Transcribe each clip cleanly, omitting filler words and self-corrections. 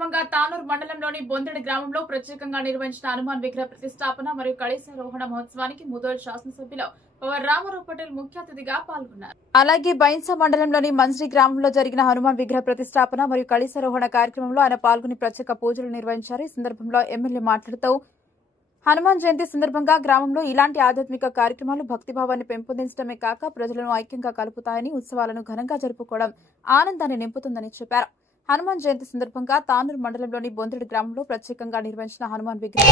సందర్భంగా తానూరు మండలంలోని బొందెడి గ్రామంలో ప్రత్యేకంగా నిర్వహించిన హనుమాన్ విగ్రహ ప్రతిష్టాపన మరియు కళాశారోహణ మహోత్సవానికి ముదోల్ శాసనసభ్యులు పవర్ రామారావు పటేల్ ముఖ్య అతిథిగా పాల్గొన్నారు. అలాగే బైన్సా మండలంలోని మంజ్రి గ్రామంలో జరిగిన హనుమాన్ విగ్రహ ప్రతిష్టాపన మరియు కళాశారోహణ కార్యక్రమంలో ఆయన పాల్గొని ప్రత్యేక పూజలు నిర్వహించారు. ఈ సందర్భంలో ఎమ్మెల్యే మాట్లాడుతూ హనుమాన్ జయంతి సందర్భంగా గ్రామంలో ఇలాంటి ఆధ్యాత్మిక కార్యక్రమాలు భక్తిభావాన్ని పెంపొందించడమే కాక ప్రజలను ఐక్యంగా కలుపుతాయని, ఉత్సవాలను ఘనంగా జరుపుకోవడం ఆనందాన్ని నింపుతుందని చెప్పారు. హనుమాన్ జయంతి సందర్భంగా తానూరు మండలంలోని బొందెడి గ్రామంలో ప్రత్యేకంగా నిర్వహించిన హనుమాన్ విగ్రహ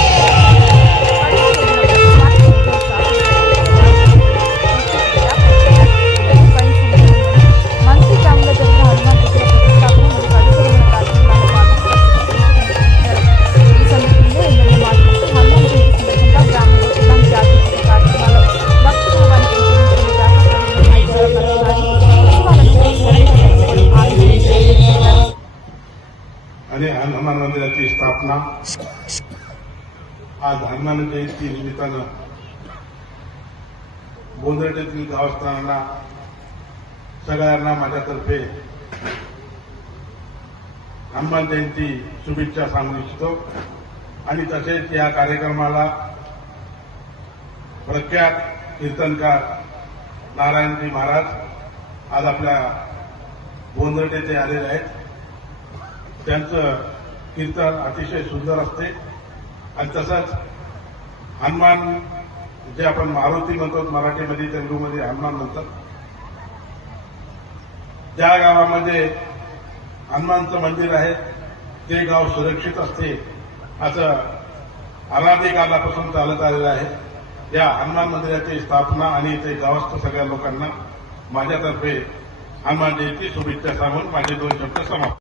మంత్రి గ్రామంలో జరిగిన హనుమాన్ విగ్రహ ప్రతిష్టాపన మరియు కళాశారోహణ కార్యక్రమాల్లో పాల్గొన్నారు. ఈ సందర్భంలో ఎమ్మెల్యే మాట్లాడుతూ హనుమాన్ జయంతి సందర్భంగా గ్రామంలో ఇలాంటి ఆధ్యాత్మిక కార్యక్రమాలు భక్తిభావాన్ని పెంపొందించడమే కాక ప్రజలను ఐక్యంగా కలుపుతాయని, आणि हनुमान मंदिराची स्थापना आज हनुमान जयंती निमित्तानं बोंदरेतील गावस्थानांना सगळ्यांना माझ्यातर्फे हनुमान जयंती शुभेच्छा सांगू इच्छितो. आणि तसेच या कार्यक्रमाला प्रख्यात कीर्तनकार नारायणजी महाराज आज आपल्या बोंदरेट येथे आलेले आहेत. त्यांचं कीर्तन अतिशय सुंदर असते. आणि तसंच हनुमान जे आपण मारुती म्हणतो मराठीमध्ये, तेलुगूमध्ये हनुमान म्हणतात, ज्या गावामध्ये हनुमानचं मंदिर आहे ते गाव सुरक्षित असते असं अनादी कालापासून चालत आलेलं आहे. या हनुमान मंदिराची स्थापना आणि ते गावस्थ सगळ्या लोकांना माझ्यातर्फे हनुमान जयंती शुभेच्छा सांगून माझे 2 शब्द समाप्त.